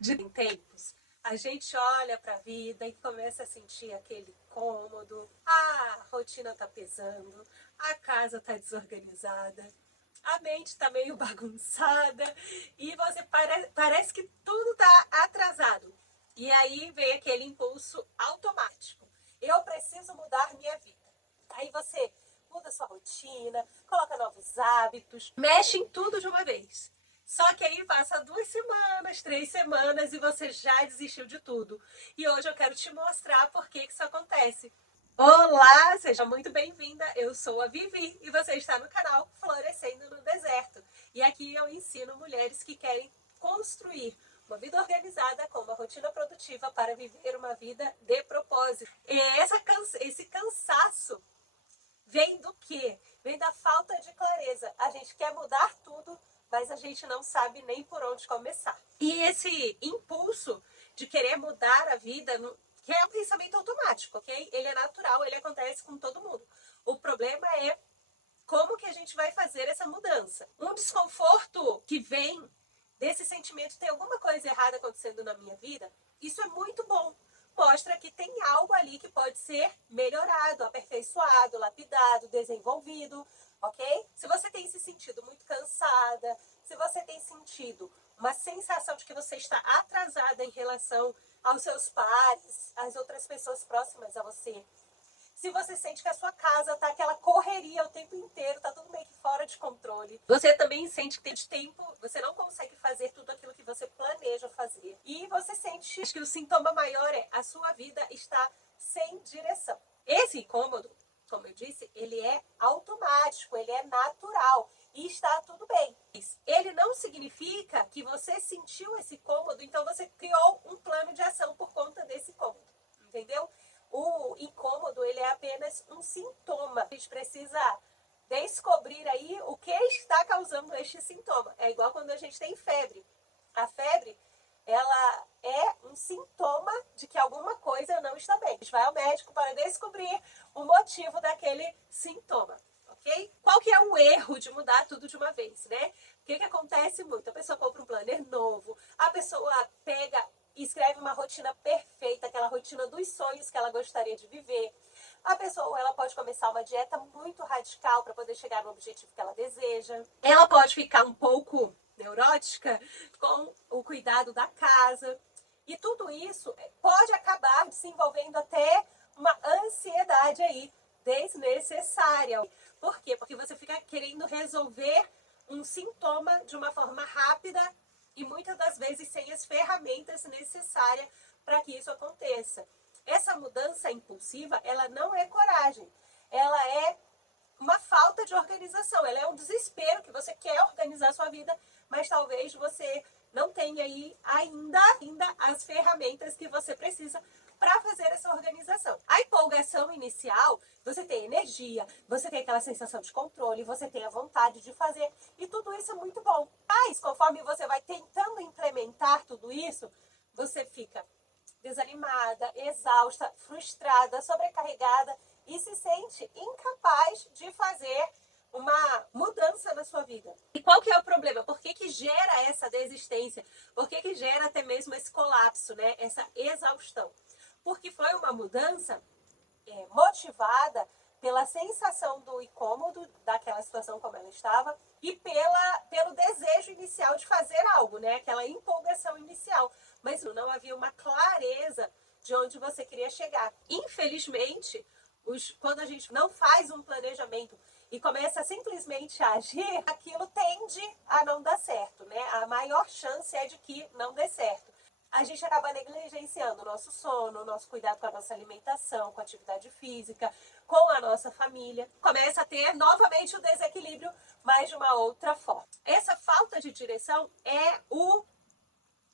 De tempos, a gente olha para a vida e começa a sentir aquele incômodo, a rotina tá pesando, a casa tá desorganizada, a mente tá meio bagunçada e você parece que tudo tá atrasado. E aí vem aquele impulso automático. Eu preciso mudar minha vida. Aí você muda sua rotina, coloca novos hábitos, mexe em tudo de uma vez. Só que aí passa 2 semanas, 3 semanas e você já desistiu de tudo. E hoje eu quero te mostrar por que isso acontece. Olá, seja muito bem-vinda. Eu sou a Vivi e você está no canal Florescendo no Deserto. E aqui eu ensino mulheres que querem construir uma vida organizada com uma rotina produtiva para viver uma vida de propósito. E esse cansaço vem do quê? Vem da falta de clareza. A gente quer mudar tudo, mas a gente não sabe nem por onde começar. E esse impulso de querer mudar a vida, que é um pensamento automático, ok? Ele é natural, ele acontece com todo mundo. O problema é como que a gente vai fazer essa mudança. Um desconforto que vem desse sentimento, tem alguma coisa errada acontecendo na minha vida, isso é muito bom. Mostra que tem algo ali que pode ser melhorado, aperfeiçoado, lapidado, desenvolvido, ok? Se você tem se sentido muito cansada, se você tem sentido uma sensação de que você está atrasada em relação aos seus pares, às outras pessoas próximas a você, se você sente que a sua casa tá aquela correria o tempo inteiro, tá tudo meio que fora de controle. Você também sente que tem tempo, você não consegue fazer tudo aquilo que você planeja fazer. E você sente que o sintoma maior é a sua vida está sem direção. Esse incômodo, como eu disse, ele é automático, ele é natural e está tudo bem. Ele não significa que você sentiu esse incômodo, então você criou um plano de ação por conta desse incômodo, entendeu? O incômodo, ele é apenas um sintoma. A gente precisa descobrir aí o que está causando este sintoma. É igual quando a gente tem febre. A febre, ela é um sintoma de que alguma coisa não está bem. A gente vai ao médico para descobrir o motivo daquele sintoma, ok? Qual que é o erro de mudar tudo de uma vez, né? O que acontece muito? A pessoa compra um planner novo, a pessoa pega e escreve uma rotina perfeita, aquela rotina dos sonhos que ela gostaria de viver. A pessoa, ela pode começar uma dieta muito radical para poder chegar no objetivo que ela deseja. Ela pode ficar um pouco neurótica com o cuidado da casa. E tudo isso pode acabar desenvolvendo até uma ansiedade aí desnecessária. Por quê? Porque você fica querendo resolver um sintoma de uma forma rápida e muitas das vezes sem as ferramentas necessárias para que isso aconteça. Essa mudança impulsiva, ela não é coragem, ela é uma falta de organização, ela é um desespero que você quer organizar a sua vida, mas talvez você não tenha aí ainda as ferramentas que você precisa para fazer essa organização. A empolgação inicial, você tem energia, você tem aquela sensação de controle, você tem a vontade de fazer, e tudo isso é muito bom. Mas conforme você vai tentando implementar tudo isso, você fica desanimada, exausta, frustrada, sobrecarregada e se sente incapaz de fazer uma mudança na sua vida. E qual que é o problema? Por que gera essa desistência? Por que gera até mesmo esse colapso, né? Essa exaustão? Porque foi uma mudança motivada pela sensação do incômodo daquela situação como ela estava e pelo desejo inicial de fazer algo, né? Aquela empolgação inicial. Mas não havia uma clareza de onde você queria chegar. Infelizmente, quando a gente não faz um planejamento e começa simplesmente a agir, aquilo tende a não dar certo, né? A maior chance é de que não dê certo. A gente acaba negligenciando o nosso sono, o nosso cuidado com a nossa alimentação, com a atividade física, com a nossa família. Começa a ter novamente o desequilíbrio, mas de uma outra forma. Essa falta de direção é o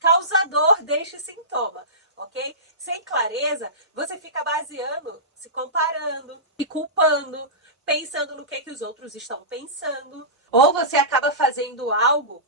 causador deste sintoma, ok? Sem clareza, você fica baseando, se comparando, se culpando, pensando no que os outros estão pensando, ou você acaba fazendo algo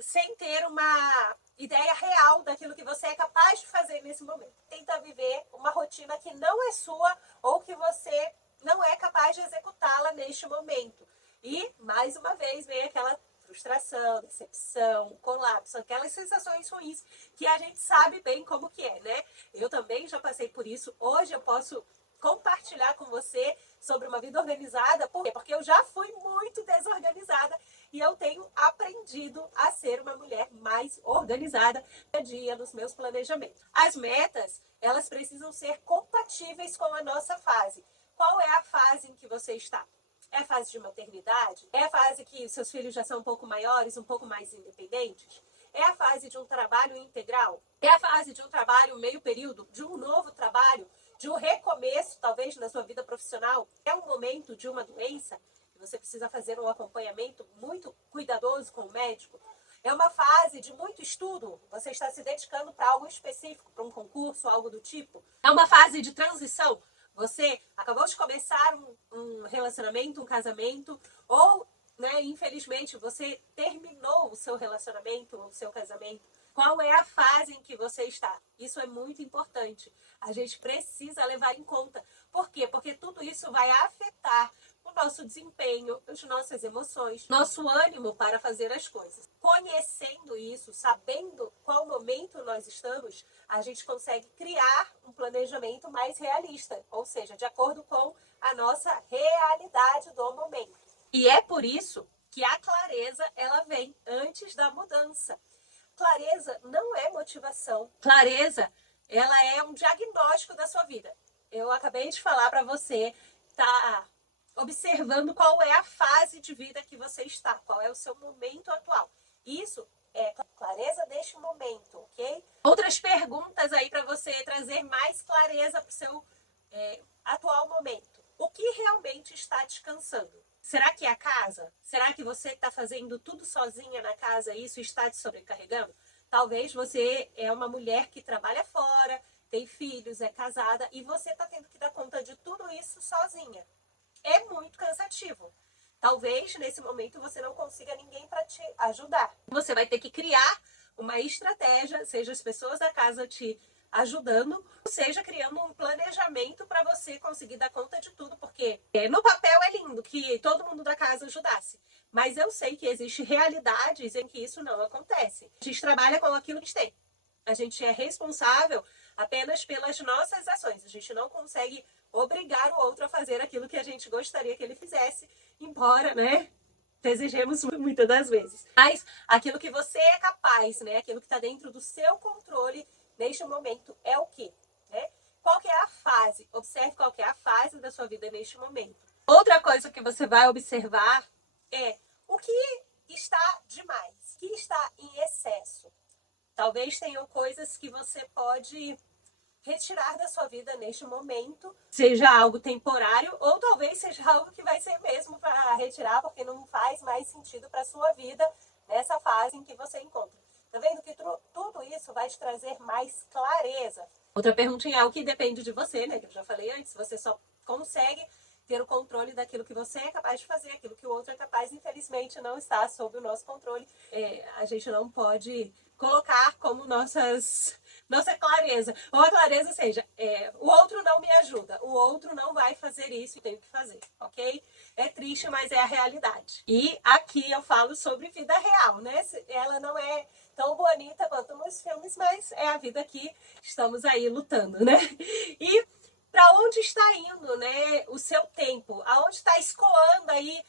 sem ter uma ideia real daquilo que você é capaz de fazer nesse momento. Tenta viver uma rotina que não é sua ou que você não é capaz de executá-la neste momento. E, mais uma vez, vem aquela frustração, decepção, colapso, aquelas sensações ruins que a gente sabe bem como que é, né? Eu também já passei por isso. Hoje eu posso compartilhar com você sobre uma vida organizada. Por quê? Porque eu já fui muito desorganizada e eu tenho aprendido a ser uma mulher mais organizada dia a dia nos meus planejamentos. As metas, elas precisam ser compatíveis com a nossa fase. Qual é a fase em que você está? É a fase de maternidade? É a fase que seus filhos já são um pouco maiores, um pouco mais independentes? É a fase de um trabalho integral? É a fase de um trabalho meio período? De um novo trabalho? De um recomeço, talvez, na sua vida profissional? É um momento de uma doença que você precisa fazer um acompanhamento muito cuidadoso com o médico? É uma fase de muito estudo? Você está se dedicando para algo específico, para um concurso, algo do tipo? É uma fase de transição? Você acabou de começar um relacionamento, um casamento, ou, né, infelizmente, você terminou o seu relacionamento, o seu casamento. Qual é a fase em que você está? Isso é muito importante. A gente precisa levar em conta. Por quê? Porque tudo isso vai afetar o nosso desempenho, as nossas emoções, nosso ânimo para fazer as coisas. Conhecendo isso, sabendo qual momento nós estamos, a gente consegue criar um planejamento mais realista, ou seja, de acordo com a nossa realidade do momento. E é por isso que a clareza, ela vem antes da mudança. Clareza não é motivação. Clareza, ela é um diagnóstico da sua vida. Eu acabei de falar para você, tá observando qual é a fase de vida que você está, qual é o seu momento atual. Isso é clareza deste momento, ok? Outras perguntas aí para você trazer mais clareza para o seu atual momento. O que realmente está te cansando? Será que é a casa? Será que você está fazendo tudo sozinha na casa e isso está te sobrecarregando? Talvez você é uma mulher que trabalha fora, tem filhos, é casada e você está tendo que dar conta de tudo isso sozinha. É muito cansativo. Talvez nesse momento você não consiga ninguém para te ajudar. Você vai ter que criar uma estratégia, seja as pessoas da casa te ajudando, seja criando um planejamento para você conseguir dar conta de tudo, porque no papel é lindo que todo mundo da casa ajudasse, mas eu sei que existem realidades em que isso não acontece. A gente trabalha com aquilo que tem. A gente é responsável apenas pelas nossas ações. A gente não consegue obrigar o outro a fazer aquilo que a gente gostaria que ele fizesse, embora, né, desejemos muitas das vezes. Mas aquilo que você é capaz, né, aquilo que está dentro do seu controle neste momento é o quê? Né? Qual que é a fase? Observe qual que é a fase da sua vida neste momento. Outra coisa que você vai observar é o que está demais, o que está em excesso. Talvez tenham coisas que você pode retirar da sua vida neste momento, seja algo temporário ou talvez seja algo que vai ser mesmo para retirar porque não faz mais sentido para a sua vida nessa fase em que você encontra. Tá vendo que tudo isso vai te trazer mais clareza? Outra perguntinha é o que depende de você, né? Que eu já falei antes, você só consegue ter o controle daquilo que você é capaz de fazer, aquilo que o outro é capaz, infelizmente, não está sob o nosso controle. A gente não pode colocar como nossa clareza. Ou a clareza seja, o outro não me ajuda, o outro não vai fazer isso e tenho que fazer, ok? É triste, mas é a realidade. E aqui eu falo sobre vida real, né? Ela não é tão bonita quanto nos filmes, mas é a vida que estamos aí lutando, né? E para onde está indo, né, o seu tempo? Aonde está escoando aí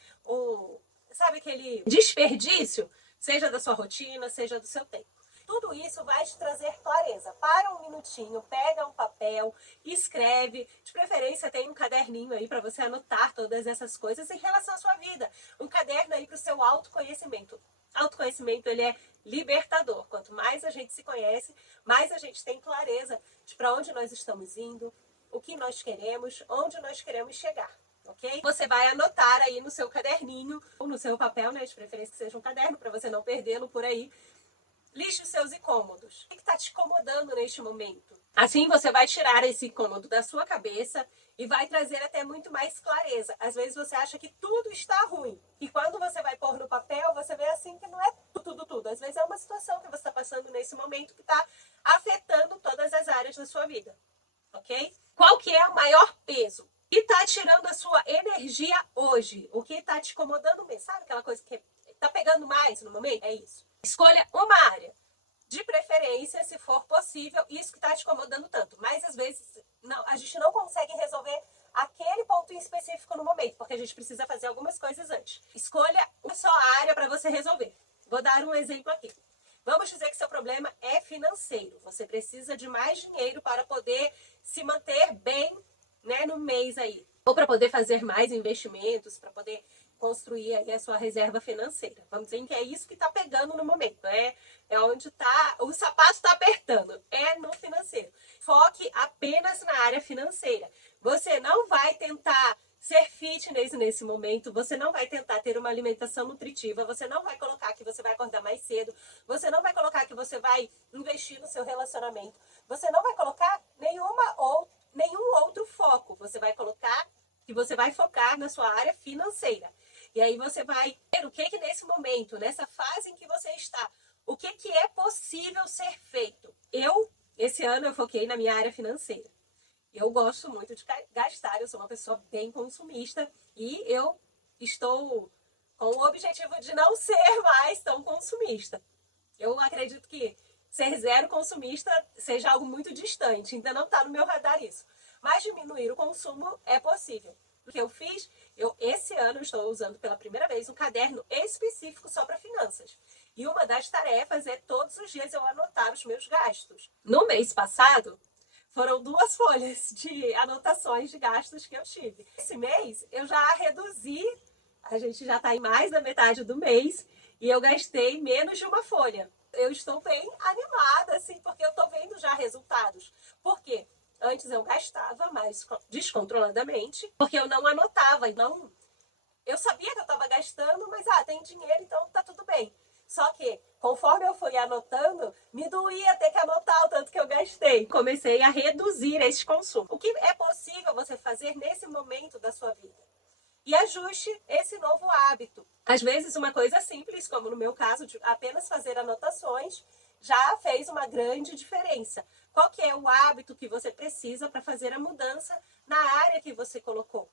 sabe aquele desperdício? Seja da sua rotina, seja do seu tempo. Tudo isso vai te trazer clareza. Para um minutinho, pega um papel, escreve. De preferência, tem um caderninho aí para você anotar todas essas coisas em relação à sua vida. Um caderno aí para o seu autoconhecimento. Autoconhecimento, ele é libertador. Quanto mais a gente se conhece, mais a gente tem clareza de para onde nós estamos indo, o que nós queremos, onde nós queremos chegar. Ok? Você vai anotar aí no seu caderninho, ou no seu papel, né? De preferência que seja um caderno, para você não perdê-lo por aí. Liste os seus incômodos. O que está te incomodando neste momento? Assim você vai tirar esse incômodo da sua cabeça e vai trazer até muito mais clareza. Às vezes você acha que tudo está ruim. E quando você vai pôr no papel, você vê assim que não é tudo. Às vezes é uma situação que você está passando nesse momento que está afetando todas as áreas da sua vida. Ok? Qual que é o maior peso? O que está tirando a sua energia hoje? O que está te incomodando mesmo? Sabe aquela coisa que Tá pegando mais no momento? É isso. Escolha uma área. De preferência, se for possível, isso que está te incomodando tanto. Mas, às vezes, não, a gente não consegue resolver aquele ponto em específico no momento, porque a gente precisa fazer algumas coisas antes. Escolha uma só área para você resolver. Vou dar um exemplo aqui. Vamos dizer que seu problema é financeiro. Você precisa de mais dinheiro para poder se manter bem, né, no mês aí. Ou para poder fazer mais investimentos, para poder construir aí a sua reserva financeira. Vamos dizer que é isso que está pegando no momento. É onde tá, o sapato está apertando. É no financeiro. Foque apenas na área financeira. Você não vai tentar ser fitness nesse momento, você não vai tentar ter uma alimentação nutritiva, você não vai colocar que você vai acordar mais cedo, você não vai colocar que você vai investir no seu relacionamento, você não vai colocar nenhum outro foco, você vai colocar que você vai focar na sua área financeira. E aí você vai ver o que nesse momento, nessa fase em que você está, o que é possível ser feito. Esse ano, eu foquei na minha área financeira. Eu gosto muito de gastar, eu sou uma pessoa bem consumista e eu estou com o objetivo de não ser mais tão consumista. Eu acredito que ser zero consumista seja algo muito distante, ainda não está no meu radar isso. Mas diminuir o consumo é possível. O que eu fiz, esse ano estou usando pela primeira vez um caderno específico só para finanças. E uma das tarefas é todos os dias eu anotar os meus gastos. No mês passado, foram 2 folhas de anotações de gastos que eu tive. Esse mês eu já reduzi, a gente já está em mais da metade do mês e eu gastei menos de 1 folha. Eu estou bem animada, assim, porque eu estou vendo já resultados. Por quê? Antes eu gastava mais descontroladamente, porque eu não anotava. Eu sabia que eu estava gastando, mas tem dinheiro, então tá tudo bem. Só que, conforme eu fui anotando, me doía ter que anotar o tanto que eu gastei. Comecei a reduzir esse consumo. O que é possível você fazer nesse momento da sua vida? E ajuste esse novo hábito. Às vezes, uma coisa simples, como no meu caso, de apenas fazer anotações, já fez uma grande diferença. Qual que é o hábito que você precisa para fazer a mudança na área que você colocou?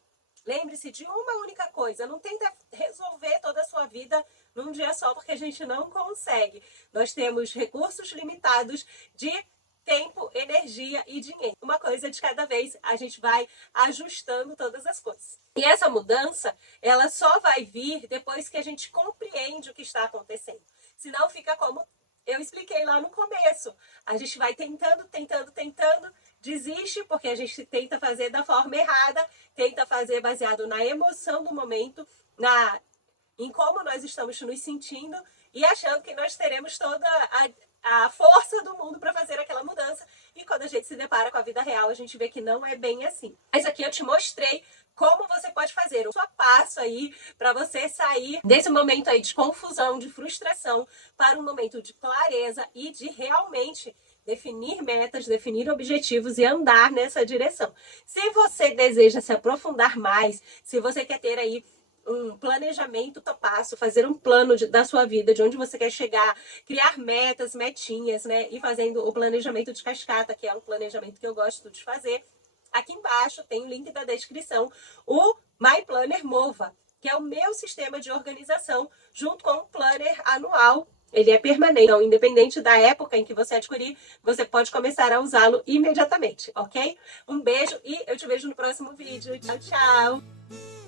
Lembre-se de uma única coisa. Não tenta resolver toda a sua vida num dia só, porque a gente não consegue. Nós temos recursos limitados de tempo, energia e dinheiro. Uma coisa de cada vez, a gente vai ajustando todas as coisas. E essa mudança, ela só vai vir depois que a gente compreende o que está acontecendo. Senão fica como eu expliquei lá no começo. A gente vai tentando, desiste porque a gente tenta fazer da forma errada, tenta fazer baseado na emoção do momento, em como nós estamos nos sentindo e achando que nós teremos toda a força do mundo para fazer aquela mudança. E quando a gente se depara com a vida real, a gente vê que não é bem assim. Mas aqui eu te mostrei como você pode fazer o passo a passo aí para você sair desse momento aí de confusão, de frustração, para um momento de clareza e de realmente definir metas, definir objetivos e andar nessa direção. Se você deseja se aprofundar mais, se você quer ter aí um planejamento passo a passo, fazer um plano da sua vida, de onde você quer chegar, criar metas, metinhas, né? E fazendo o planejamento de cascata, que é um planejamento que eu gosto de fazer. Aqui embaixo tem o link da descrição, o My Planner Mova, que é o meu sistema de organização, junto com o planner anual. Ele é permanente, então, independente da época em que você adquirir, você pode começar a usá-lo imediatamente, ok? Um beijo e eu te vejo no próximo vídeo. Tchau, tchau!